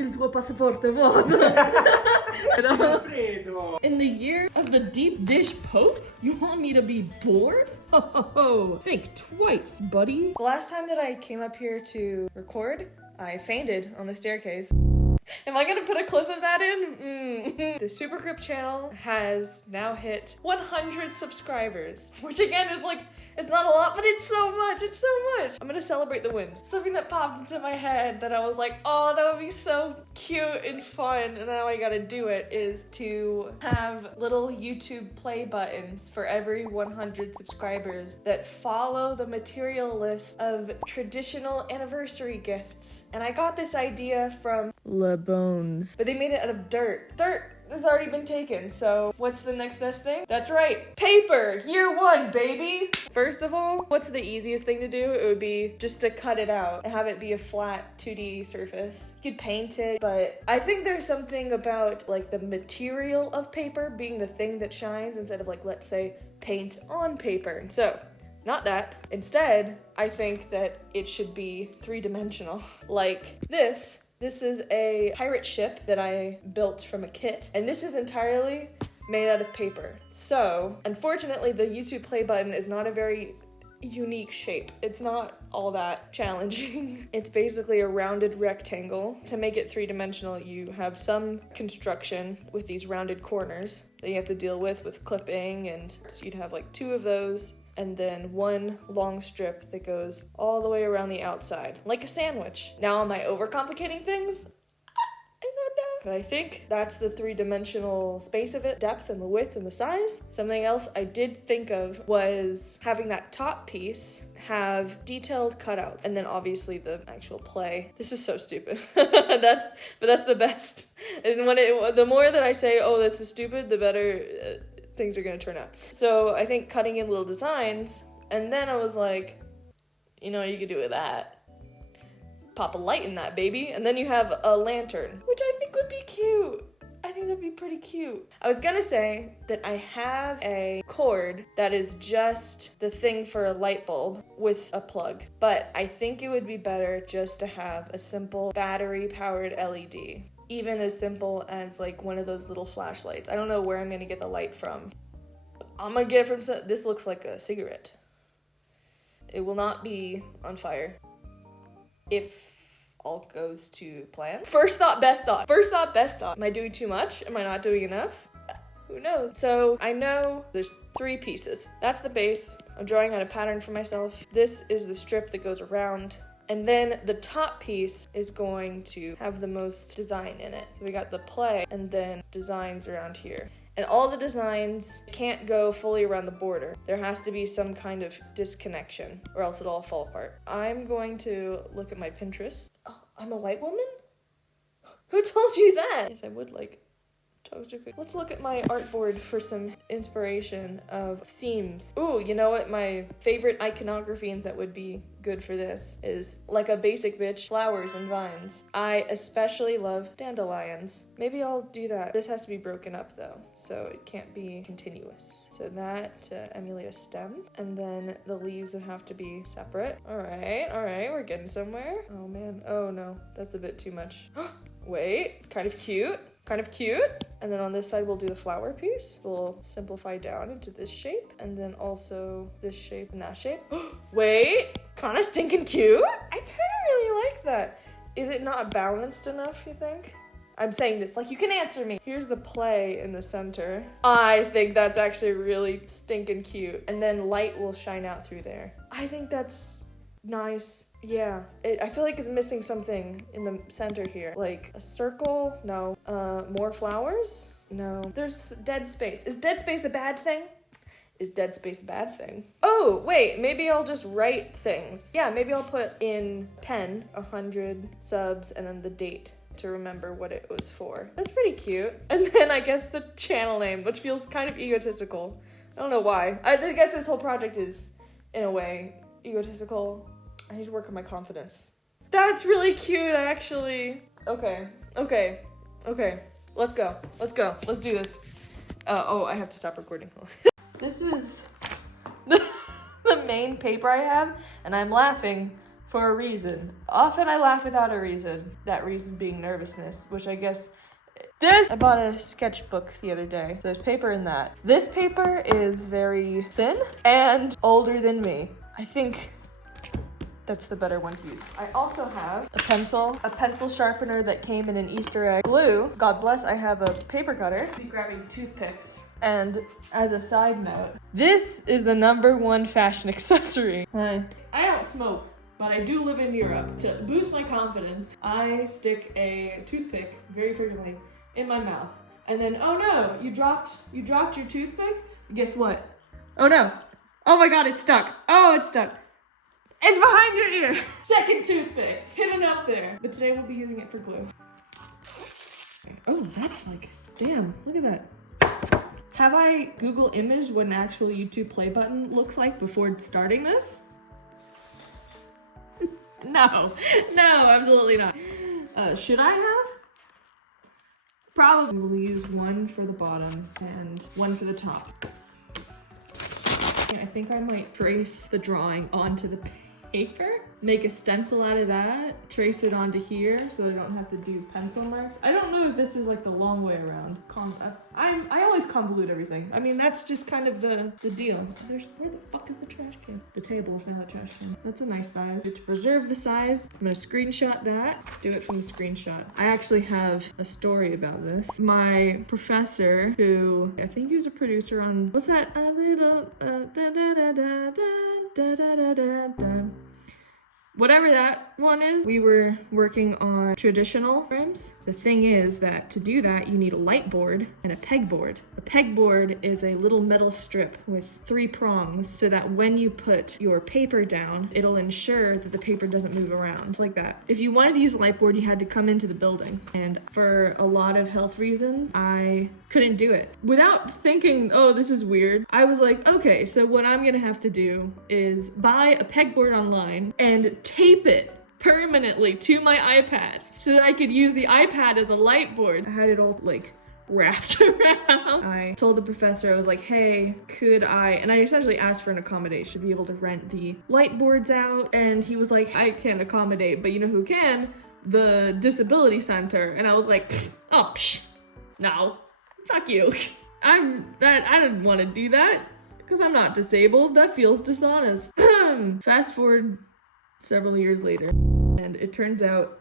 Il tuo passaporto vuoto. In the year of the deep dish pope? You want me to be bored? Ho ho ho! Think twice, buddy. The last time that I came up here to record, I fainted on the staircase. Am I gonna put a clip of that in? The Super Grip channel has now hit 100 subscribers, which again is like, it's not a lot, but it's so much, it's so much. I'm gonna celebrate the wins. Something that popped into my head that I was like, oh, that would be so cute and fun, and now I gotta do it, is to have little YouTube play buttons for every 100 subscribers that follow the material list of traditional anniversary gifts. And I got this idea from Le Bones, but they made it out of dirt. Dirt has already been taken, so what's the next best thing? That's right, paper! Year one, baby! First of all, what's the easiest thing to do? It would be just to cut it out and have it be a flat 2D surface. You could paint it, but I think there's something about like the material of paper being the thing that shines instead of like, let's say, paint on paper. So, not that. Instead, I think that it should be three-dimensional. Like this. This is a pirate ship that I built from a kit, and this is entirely made out of paper. So, unfortunately, the YouTube play button is not a very unique shape. It's not all that challenging. It's basically a rounded rectangle. To make it three-dimensional, you have some construction with these rounded corners that you have to deal with clipping, and so you'd have like 2 of those, and then 1 long strip that goes all the way around the outside, like a sandwich. Now, am I overcomplicating things? I don't know. But I think that's the three-dimensional space of it, depth and the width and the size. Something else I did think of was having that top piece have detailed cutouts, and then obviously the actual play. This is so stupid. But that's the best. And the more that I say, oh, this is stupid, the better things are gonna turn out. So I think cutting in little designs, and then I was like, you know what you could do with that? Pop a light in that, baby, and then you have a lantern, which I think would be cute. I think that'd be pretty cute. I was gonna say that I have a cord that is just the thing for a light bulb with a plug, but I think it would be better just to have a simple battery-powered LED. Even as simple as like one of those little flashlights. I don't know where I'm gonna get the light from. I'm gonna get it from this looks like a cigarette. It will not be on fire. If all goes to plan. First thought, best thought. First thought, best thought. Am I doing too much? Am I not doing enough? Who knows? So I know there's 3 pieces. That's the base. I'm drawing out a pattern for myself. This is the strip that goes around. And then the top piece is going to have the most design in it. So we got the play and then designs around here. And all the designs can't go fully around the border. There has to be some kind of disconnection or else it'll all fall apart. I'm going to look at my Pinterest. Oh, I'm a white woman? Who told you that? Yes, I would like let's look at my artboard for some inspiration of themes. Ooh, you know what? My favorite iconography that would be good for this is like a basic bitch, flowers and vines. I especially love dandelions. Maybe I'll do that. This has to be broken up though, so it can't be continuous. So that to emulate a stem, and then the leaves would have to be separate. All right, we're getting somewhere. Oh man, oh no, that's a bit too much. Wait, kind of cute. And then on this side, we'll do the flower piece. We'll simplify down into this shape, and then also this shape and that shape. Wait, kind of stinking cute. I kind of really like that. Is it not balanced enough, you think? I'm saying this like you can answer me. Here's the play in the center. I think that's actually really stinking cute. And then light will shine out through there. I think that's nice. Yeah, I feel like it's missing something in the center here. Like a circle? No. More flowers? No. There's dead space. Is dead space a bad thing? Is dead space a bad thing? Oh, wait, maybe I'll just write things. Yeah, maybe I'll put in pen 100 subs and then the date to remember what it was for. That's pretty cute. And then I guess the channel name, which feels kind of egotistical. I don't know why. I guess this whole project is, in a way, egotistical. I need to work on my confidence. That's really cute, actually. Okay. Let's go. Let's do this. Oh, I have to stop recording. This is the main paper I have, and I'm laughing for a reason. Often I laugh without a reason. That reason being nervousness, which I guess I bought a sketchbook the other day. So there's paper in that. This paper is very thin and older than me. I think that's the better one to use. I also have a pencil sharpener that came in an Easter egg. Glue, God bless, I have a paper cutter. I'll be grabbing toothpicks. And as a side note, this is the #1 fashion accessory. I don't smoke, but I do live in Europe. To boost my confidence, I stick a toothpick very frequently in my mouth. And then, oh no, you dropped your toothpick? Guess what? Oh no. Oh my God, it's stuck. Oh, it's stuck. It's behind your ear. Second toothpick, hidden up there. But today we'll be using it for glue. Oh, that's like, damn, look at that. Have I Google imaged what an actual YouTube play button looks like before starting this? No, absolutely not. Should I have? Probably we'll use one for the bottom and one for the top. I think I might trace the drawing onto the paper, make a stencil out of that, trace it onto here so I don't have to do pencil marks. I don't know if this is like the long way around. I always convolute everything. I mean, that's just kind of the deal. Where the fuck is the trash can? The table is not the trash can. That's a nice size. To preserve the size, I'm gonna screenshot that. Do it from the screenshot. I actually have a story about this. My professor, who I think he was a producer on, what's that? A little whatever that one is, we were working on traditional frames. The thing is that to do that, you need a light board and a pegboard. A pegboard is a little metal strip with 3 prongs so that when you put your paper down, it'll ensure that the paper doesn't move around like that. If you wanted to use a light board, you had to come into the building. And for a lot of health reasons, I couldn't do it. Without thinking, oh, this is weird, I was like, okay, so what I'm gonna have to do is buy a pegboard online and tape it permanently to my iPad so that I could use the iPad as a light board. I had it all like wrapped around. I told the professor, I was like, hey, could I, and I essentially asked for an accommodation to be able to rent the light boards out, and he was like, I can't accommodate, but you know who can? The disability center. And I was like, oh, no, fuck you. I didn't want to do that because I'm not disabled. That feels dishonest. Fast forward several years later, and it turns out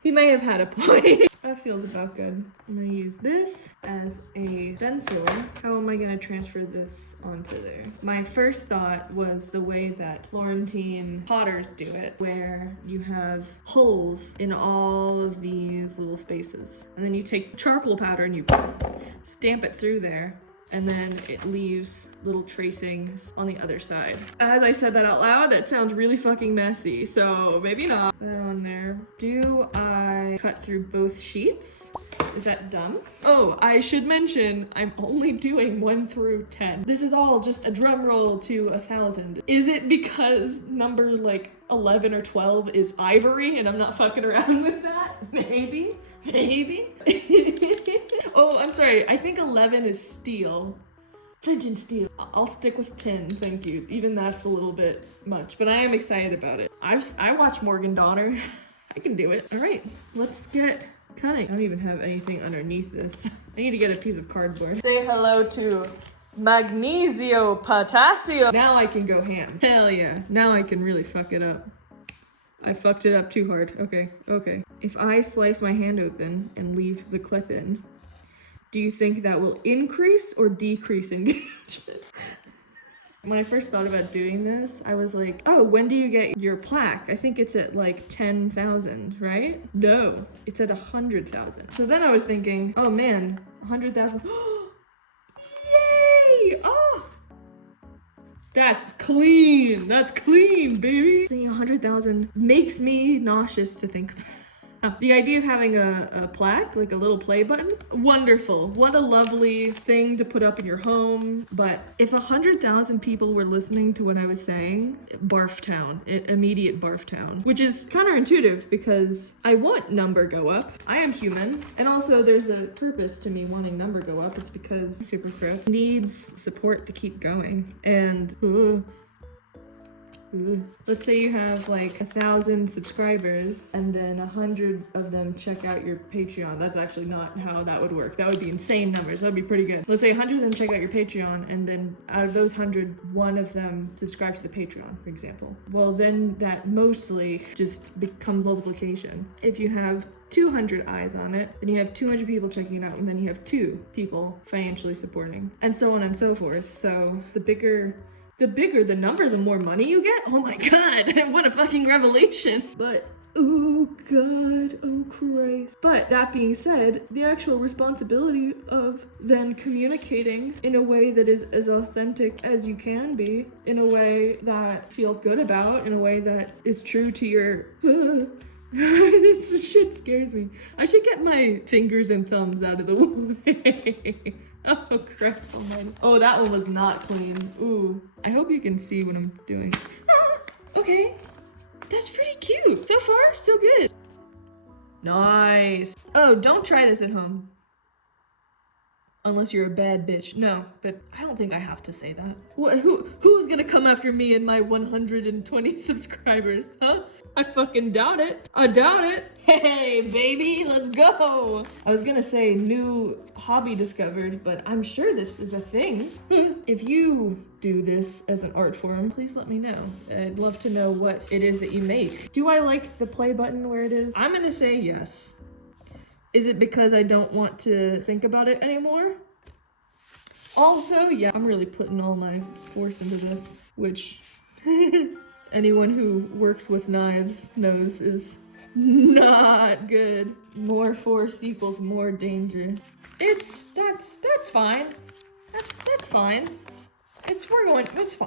he may have had a point. That feels about good. I'm gonna use this as a stencil. How am I gonna transfer this onto there? My first thought was the way that Florentine potters do it, where you have holes in all of these little spaces. And then you take charcoal powder and you stamp it through there. And then it leaves little tracings on the other side. As I said that out loud, that sounds really fucking messy, so maybe not. That on there. Do I cut through both sheets? Is that dumb? Oh, I should mention, I'm only doing 1 through 10. This is all just a drum roll to 1,000. Is it because number like 11 or 12 is ivory and I'm not fucking around with that? Maybe. Oh, I'm sorry. I think 11 is steel. Flint and steel. I'll stick with 10, thank you. Even that's a little bit much, but I am excited about it. I watch Morgan Donner. I can do it. All right, let's get cutting. I don't even have anything underneath this. I need to get a piece of cardboard. Say hello to Magnesio Potassium. Now I can go ham. Hell yeah. Now I can really fuck it up. I fucked it up too hard. Okay. If I slice my hand open and leave the clip in, do you think that will increase or decrease engagement? When I first thought about doing this, I was like, oh, when do you get your plaque? I think it's at like 10,000, right? No, it's at 100,000. So then I was thinking, oh man, 100,000. Yay! Oh, that's clean, baby. Saying 100,000 makes me nauseous to think about. The idea of having a plaque, like a little play button, wonderful. What a lovely thing to put up in your home. But if 100,000 people were listening to what I was saying, barf town, immediate barf town, which is counterintuitive because I want number go up. I am human. And also there's a purpose to me wanting number go up. It's because Super Fruit needs support to keep going. And Let's say you have like 1,000 subscribers and then 100 of them check out your Patreon. That's actually not how that would work. That would be insane numbers. That would be pretty good. Let's say 100 of them check out your Patreon and then out of those 100, one of them subscribes to the Patreon, for example. Well, then that mostly just becomes multiplication. If you have 200 eyes on it, then you have 200 people checking it out, and then you have 2 people financially supporting, and so on and so forth. So the bigger the number, the more money you get. Oh my god, what a fucking revelation. But oh god, oh Christ. But that being said, the actual responsibility of then communicating in a way that is as authentic as you can be, in a way that feel good about, in a way that is true to your this shit scares me. I should get my fingers and thumbs out of the way. Oh, Christ almighty. Oh, that one was not clean. Ooh. I hope you can see what I'm doing. Okay. That's pretty cute. So far, so good. Nice. Oh, don't try this at home. Unless you're a bad bitch. No, but I don't think I have to say that. What? Who's gonna come after me and my 120 subscribers, huh? I fucking doubt it. I doubt it. Hey, baby, let's go. I was gonna say new hobby discovered, but I'm sure this is a thing. If you do this as an art form, please let me know. I'd love to know what it is that you make. Do I like the play button where it is? I'm gonna say yes. Is it because I don't want to think about it anymore? Also, yeah, I'm really putting all my force into this, which anyone who works with knives knows is not good. More force equals more danger. That's fine. That's fine. It's fine.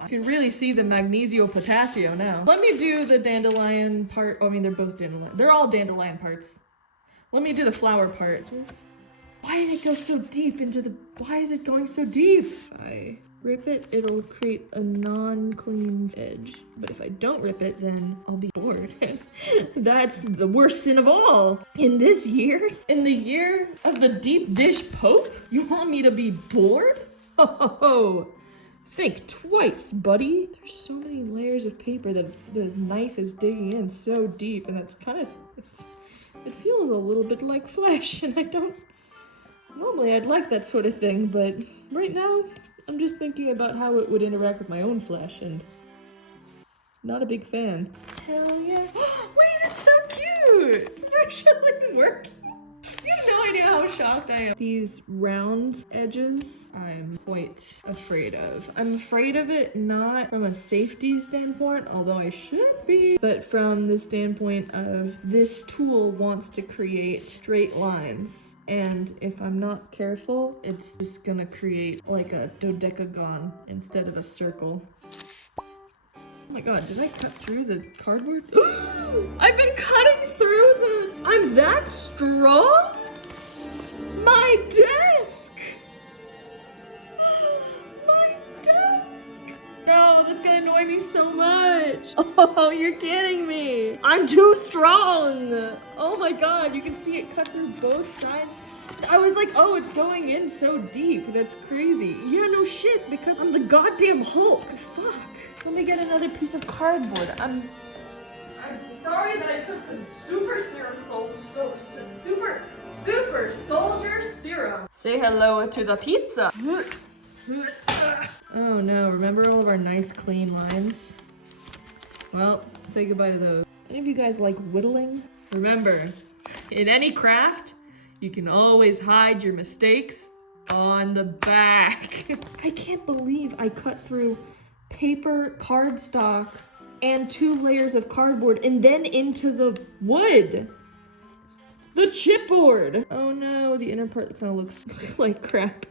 You can really see the magnesio potassio now. Let me do the dandelion part. Oh, I mean, they're both dandelion. They're all dandelion parts. Let me do the flower part. Why did it go so deep into the, why is it going so deep? If I rip it, it'll create a non-clean edge. But if I don't rip it, then I'll be bored. That's the worst sin of all. In this year, in the year of the deep dish pope, you want me to be bored? Ho ho ho. Think twice, buddy. There's so many layers of paper that the knife is digging in so deep, and that's kind of, it feels a little bit like flesh, and I don't, normally I'd like that sort of thing, but right now, I'm just thinking about how it would interact with my own flesh, and not a big fan. Hell yeah. Wait, it's so cute! It's actually working. You have no idea how shocked I am. These round edges, I'm quite afraid of. I'm afraid of it not from a safety standpoint, although I should be, but from the standpoint of this tool wants to create straight lines. And if I'm not careful, it's just gonna create like a dodecagon instead of a circle. Oh my god, did I cut through the cardboard? I've been cutting through the... I'm that strong? My desk! My desk! No, that's gonna annoy me so much. Oh, you're kidding me. I'm too strong. Oh my god, you can see it cut through both sides. I was like, oh, it's going in so deep. That's crazy. Yeah, no shit, because I'm the goddamn Hulk. Fuck. Let me get another piece of cardboard. I'm sorry that I took some super soldier serum. Say hello to the pizza. Oh no, remember all of our nice clean lines? Well, say goodbye to those. Any of you guys like whittling? Remember, in any craft, you can always hide your mistakes on the back. I can't believe I cut through paper cardstock and 2 layers of cardboard and then into the wood. The chipboard. Oh no, the inner part kind of looks like crap.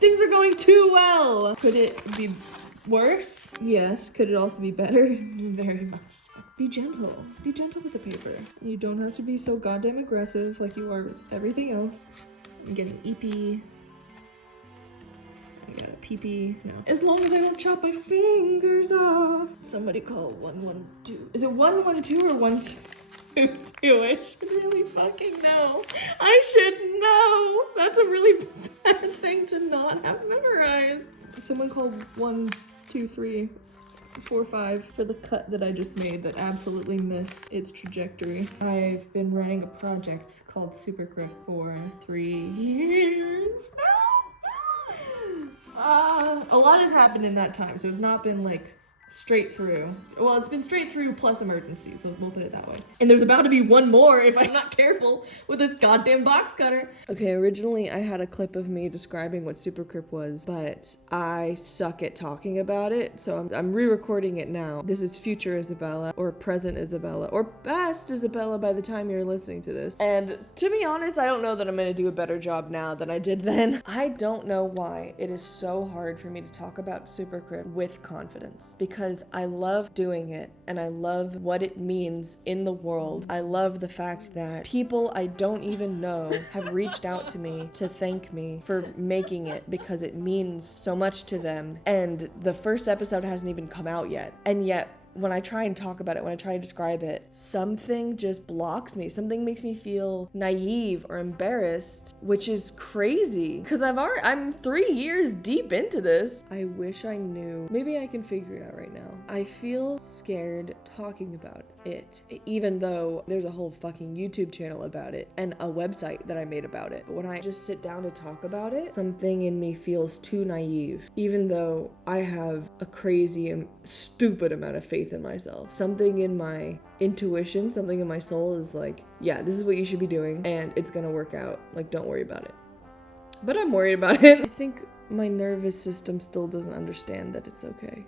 Things are going too well. Could it be worse? Yes. Could it also be better? Very much so. Be gentle. Be gentle with the paper. You don't have to be so goddamn aggressive like you are with everything else. I'm getting eepy. I got a pee-pee. No. As long as I don't chop my fingers off. Somebody call 112. Is it 112 or 122? I should really fucking know. I should know. That's a really bad thing to not have memorized. Someone call 123. 4.5 for the cut that I just made that absolutely missed its trajectory. I've been running a project called Supercrypt for 3 years now. A lot has happened in that time, so it's not been like straight through. Well, it's been straight through plus emergency, so we'll put it that way. And there's about to be one more if I'm not careful with this goddamn box cutter. Okay, originally I had a clip of me describing what Supercrypt was, but I suck at talking about it, so I'm re-recording it now. This is future Isabella, or present Isabella, or past Isabella by the time you're listening to this. And to be honest, I don't know that I'm gonna do a better job now than I did then. I don't know why it is so hard for me to talk about Supercrypt with confidence, because I love doing it and I love what it means in the world. I love the fact that people I don't even know have reached out to me to thank me for making it because it means so much to them. And the first episode hasn't even come out yet. And yet, when I try and talk about it, when I try to describe it, something just blocks me. Something makes me feel naive or embarrassed, which is crazy because I'm 3 years deep into this. I wish I knew. Maybe I can figure it out right now. I feel scared talking about it, even though there's a whole fucking YouTube channel about it and a website that I made about it. But when I just sit down to talk about it, something in me feels too naive, even though I have a crazy and stupid amount of faith in myself. Something in my intuition, something in my soul is like, yeah, this is what you should be doing and it's gonna work out. Like, don't worry about it. But I'm worried about it. I think my nervous system still doesn't understand that it's okay.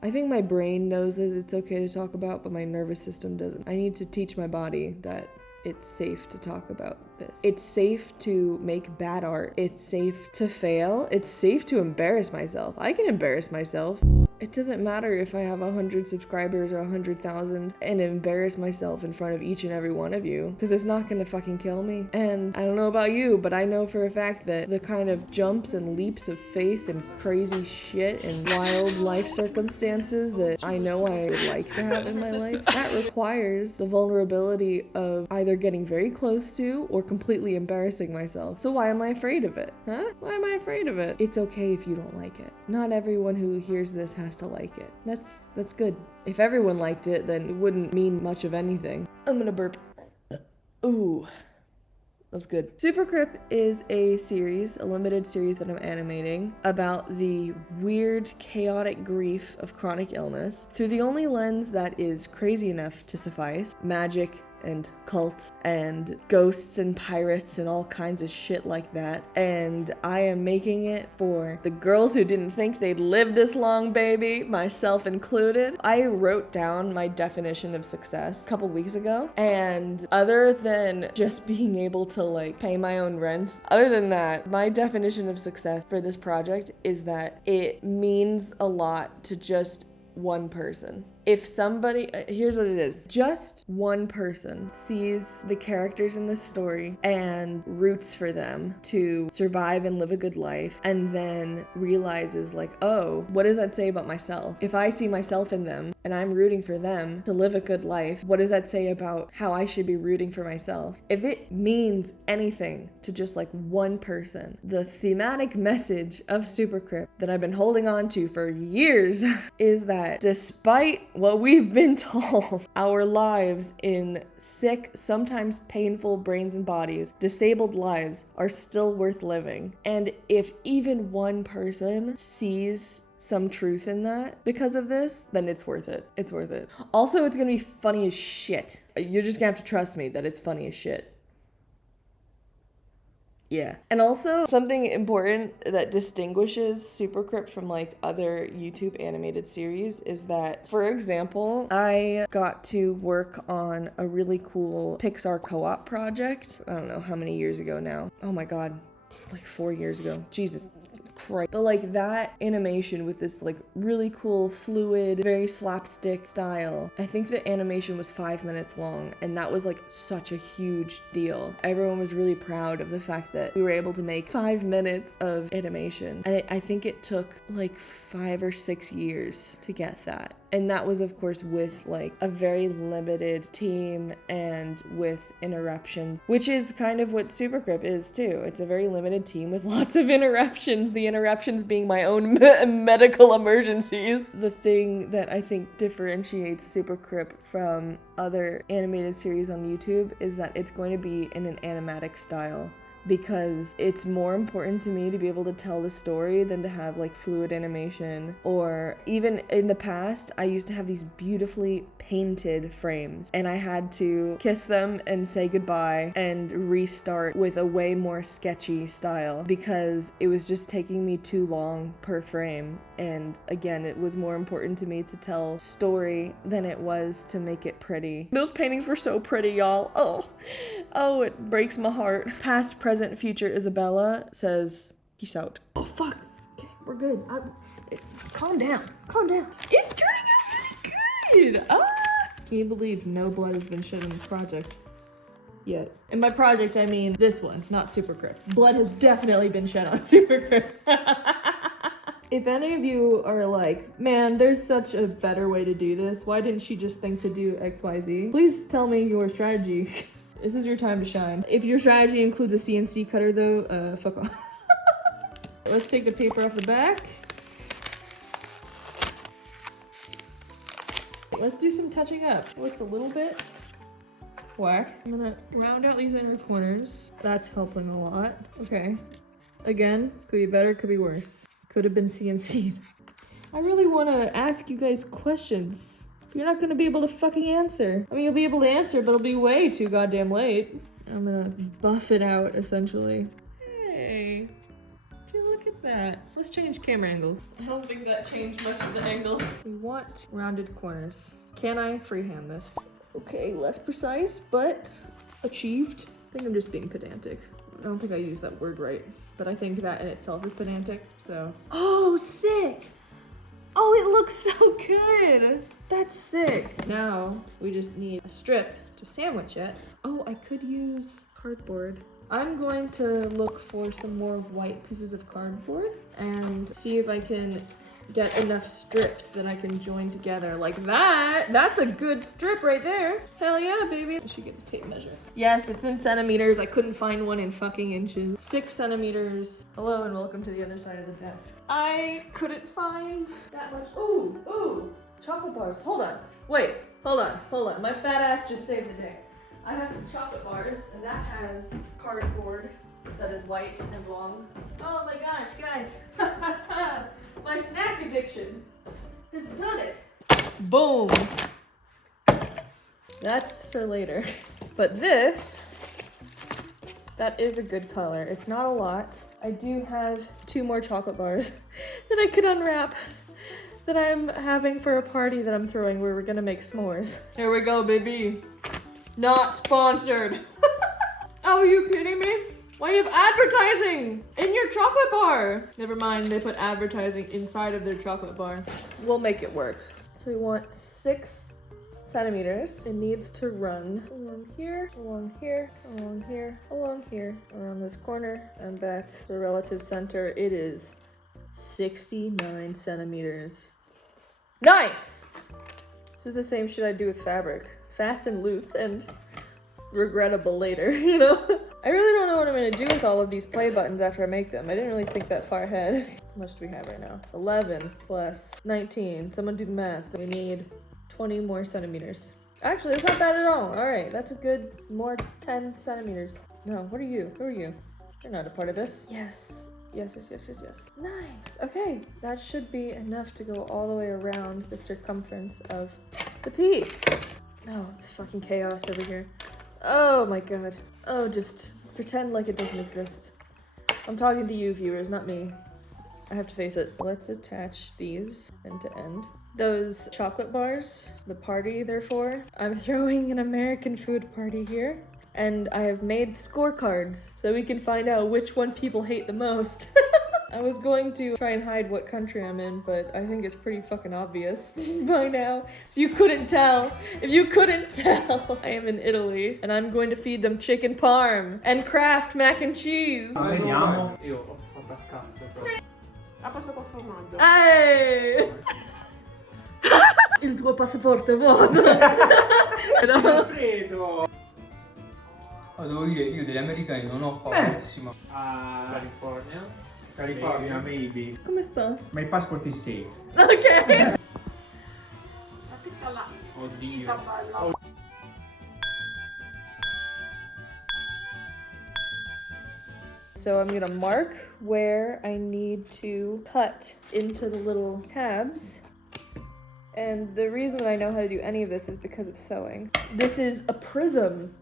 I think my brain knows that it's okay to talk about, but my nervous system doesn't. I need to teach my body that it's safe to talk about this. It's safe to make bad art. It's safe to fail. It's safe to embarrass myself. I can embarrass myself. It doesn't matter if I have 100 subscribers or 100,000 and embarrass myself in front of each and every one of you, because it's not gonna fucking kill me. And I don't know about you, but I know for a fact that the kind of jumps and leaps of faith and crazy shit and wild life circumstances that I know I would like to have in my life, that requires the vulnerability of either getting very close to or completely embarrassing myself. So why am I afraid of it? Huh? Why am I afraid of it? It's okay if you don't like it. Not everyone who hears this has to like it. That's good. If everyone liked it, then it wouldn't mean much of anything. I'm gonna burp. Ooh. That was good. Supercrypt is a limited series that I'm animating about the weird, chaotic grief of chronic illness through the only lens that is crazy enough to suffice: magic and cults and ghosts and pirates and all kinds of shit like that. And I am making it for the girls who didn't think they'd live this long, baby, myself included. I wrote down my definition of success a couple weeks ago, and other than just being able to like pay my own rent, other than that, my definition of success for this project is that it means a lot to just one person. If somebody, here's what it is, just one person sees the characters in this story and roots for them to survive and live a good life, and then realizes like, oh, what does that say about myself? If I see myself in them and I'm rooting for them to live a good life, what does that say about how I should be rooting for myself? If it means anything to just like one person, the thematic message of Supercrypt that I've been holding on to for years is that despite what we've been told, our lives in sick, sometimes painful brains and bodies, disabled lives, are still worth living. And if even one person sees some truth in that because of this, then it's worth it. It's worth it. Also, it's gonna be funny as shit. You're just gonna have to trust me that it's funny as shit. Yeah. And also, something important that distinguishes Supercrypt from like other YouTube animated series is that, for example, I got to work on a really cool Pixar co-op project. I don't know how many years ago now. Oh my god, like 4 years ago. Jesus Christ. But like that animation with this like really cool, fluid, very slapstick style, I think the animation was 5 minutes long, and that was like such a huge deal. Everyone was really proud of the fact that we were able to make 5 minutes of animation, and I think it took like 5 or 6 years to get that. And that was, of course, with like a very limited team and with interruptions, which is kind of what Supergrip is too. It's a very limited team with lots of interruptions, the interruptions being my own medical emergencies. The thing that I think differentiates Supergrip from other animated series on YouTube is that it's going to be in an animatic style, because it's more important to me to be able to tell the story than to have like fluid animation. Or even in the past, I used to have these beautifully painted frames and I had to kiss them and say goodbye and restart with a way more sketchy style because it was just taking me too long per frame. And again, it was more important to me to tell story than it was to make it pretty. Those paintings were so pretty, y'all. Oh, it breaks my heart. Past, present, future Isabella says, peace out. Oh, fuck. Okay, we're good. Calm down. Calm down. It's turning out really good. Can you believe no blood has been shed on this project yet? And by project, I mean this one, not Supergrip. Blood has definitely been shed on Supergrip. If any of you are like, man, there's such a better way to do this, why didn't she just think to do XYZ? Please tell me your strategy. This is your time to shine. If your strategy includes a CNC cutter though, fuck off. Let's take the paper off the back. Let's do some touching up. It looks a little bit whack. I'm gonna round out these inner corners. That's helping a lot. Okay. Again, could be better, could be worse. Could have been CNC'd. I really want to ask you guys questions. You're not going to be able to fucking answer. I mean, you'll be able to answer, but it'll be way too goddamn late. I'm going to buff it out, essentially. Hey, would you look at that? Let's change camera angles. I don't think that changed much of the angle. We want rounded corners. Can I freehand this? Okay, less precise, but achieved. I think I'm just being pedantic. I don't think I used that word right, but I think that in itself is pedantic, so. Oh, sick! Oh, it looks so good! That's sick. Now, we just need a strip to sandwich it. Oh, I could use cardboard. I'm going to look for some more white pieces of cardboard and see if I can get enough strips that I can join together like that. That's a good strip right there. Hell yeah, baby. I should get the tape measure. Yes, it's in centimeters. I couldn't find one in fucking inches. 6 centimeters. Hello and welcome to the other side of the desk. I couldn't find that much. Ooh, chocolate bars. Hold on. Wait, hold on. My fat ass just saved the day. I have some chocolate bars and that has cardboard that is white and long. Oh my gosh, guys. My snack addiction has done it. Boom. That's for later. But this, that is a good color. It's not a lot. I do have 2 more chocolate bars that I could unwrap that I'm having for a party that I'm throwing where we're gonna make s'mores. Here we go, baby. Not sponsored. Oh, are you kidding me? Why you have advertising in your chocolate bar? Never mind, they put advertising inside of their chocolate bar. We'll make it work. So we want 6 centimeters. It needs to run along here, along here, along here, along here, around this corner, and back to the relative center. It is 69 centimeters. Nice! This is the same shit I do with fabric. Fast and loose and regrettable later, you know? I really don't know what I'm gonna do with all of these play buttons after I make them. I didn't really think that far ahead. How much do we have right now? 11 plus 19. Someone do the math. We need 20 more centimeters. Actually, that's not bad at all. All right, that's a good more 10 centimeters. No, what are you? Who are you? You're not a part of this. Yes. Yes. Nice. Okay, that should be enough to go all the way around the circumference of the piece. Oh, it's fucking chaos over here. Oh my god. Oh, just pretend like it doesn't exist. I'm talking to you viewers, not me. I have to face it. Let's attach these end to end. Those chocolate bars, the party they're for. I'm throwing an American food party here. And I have made scorecards so we can find out which one people hate the most. I was going to try and hide what country I'm in, but I think it's pretty fucking obvious by now. If you couldn't tell, I am in Italy, and I'm going to feed them chicken parm and Kraft mac and cheese. Vediamo. Io ho fatto a cazzo. Hey! Il tuo passaporto è vuoto. Ci credo. Ma devo dire, io degli americani non ho paurissima. California. California, maybe. Come sta? My passport is safe. Ok. La pizza là. Oddio. Isabella. So I'm gonna mark where I need to cut into the little tabs. And the reason I know how to do any of this is because of sewing. This is a prism.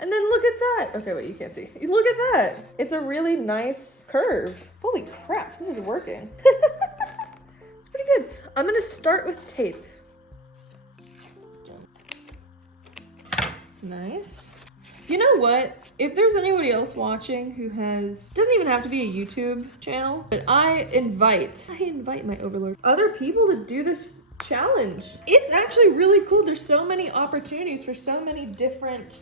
And then look at that. Okay, wait, you can't see. Look at that. It's a really nice curve. Holy crap, this is working. It's pretty good. I'm gonna start with tape. Nice. You know what? If there's anybody else watching who doesn't even have to be a YouTube channel, but I invite my overlord, other people to do this challenge. It's actually really cool. There's so many opportunities for so many different,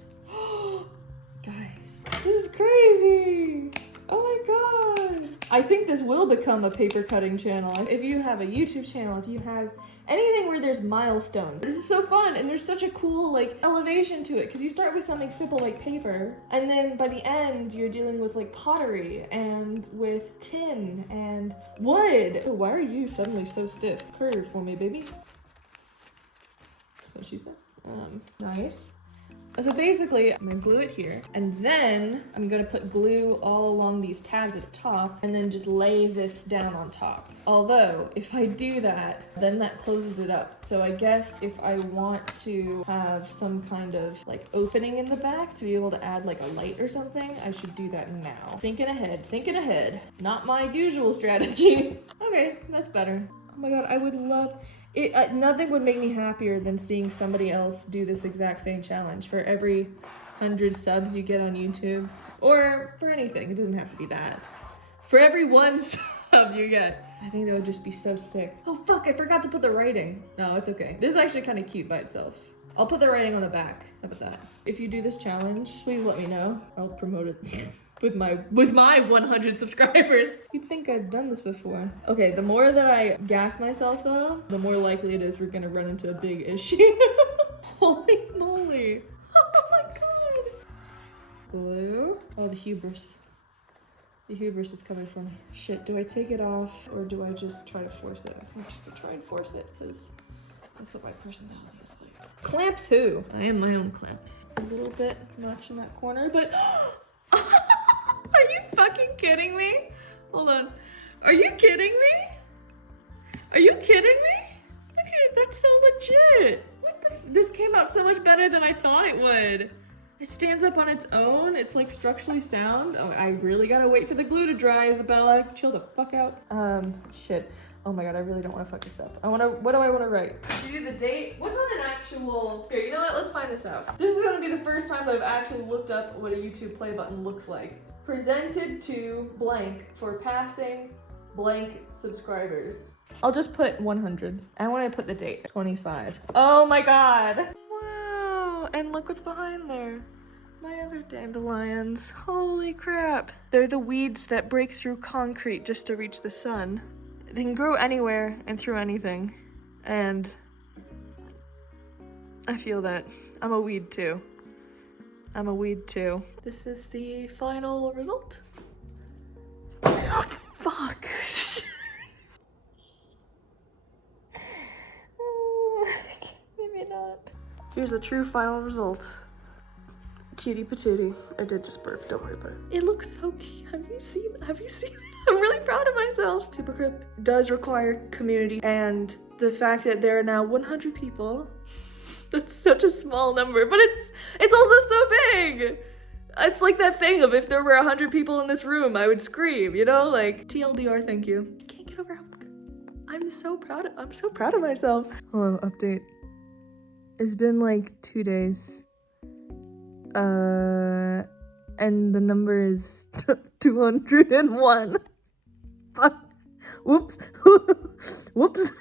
guys, this is crazy. Oh my God. I think this will become a paper cutting channel. If you have a YouTube channel, if you have anything where there's milestones, this is so fun, and there's such a cool like elevation to it, because you start with something simple like paper, and then by the end you're dealing with like pottery and with tin and wood. Oh, why are you suddenly so stiff? Curve for me, baby. That's what she said. Nice. So basically, I'm gonna glue it here, and then I'm gonna put glue all along these tabs at the top, and then just lay this down on top. Although, if I do that, then that closes it up. So I guess if I want to have some kind of like opening in the back to be able to add like a light or something, I should do that now. Thinking ahead. Not my usual strategy. Okay, that's better. Oh my God, I would love it. Nothing would make me happier than seeing somebody else do this exact same challenge for every 100 subs you get on YouTube, or for anything. It doesn't have to be that. For every 1 sub you get. I think that would just be so sick. Oh fuck, I forgot to put the writing. No, it's okay. This is actually kind of cute by itself. I'll put the writing on the back. How about that? If you do this challenge, please let me know. I'll promote it. With my 100 subscribers. You'd think I've done this before. Okay, the more that I gas myself though, the more likely it is we're gonna run into a big issue. Holy moly. Oh my God. Glue. Oh, the hubris. The hubris is coming from me. Shit, do I take it off or do I just try to force it? I think I'm just gonna try and force it because that's what my personality is like. Clamps who? I am my own clamps. A little bit much in that corner, but are you fucking kidding me? Hold on. Are you kidding me? Are you kidding me? Look at it, that's so legit. What the? This came out so much better than I thought it would. It stands up on its own. It's like structurally sound. Oh, I really gotta wait for the glue to dry, Isabella. Chill the fuck out. Shit. Oh my God, I really don't want to fuck this up. What do I want to write? Do the date? What's on an actual, here, you know what? Let's find this out. This is gonna be the first time that I've actually looked up what a YouTube play button looks like. Presented to blank for passing blank subscribers. I'll just put 100. I want to put the date, 25. Oh my God. Wow, and look what's behind there. My other dandelions. Holy crap. They're the weeds that break through concrete just to reach the sun. They can grow anywhere and through anything. And I feel that. I'm a weed too. I'm a weed too. This is the final result. Fuck. Maybe not. Here's the true final result. Cutie patootie. I did just burp, don't worry about it. It looks so cute. Have you seen it? I'm really proud of myself. Super Grip does require community, and the fact that there are now 100 people, that's such a small number, but it's also so big. It's like that thing of if there were 100 people in this room, I would scream, you know? Like, TLDR, thank you. I can't get over how I'm so proud of myself. Hello, update. It's been like 2 days. And the number is 201. Fuck. Whoops. Whoops.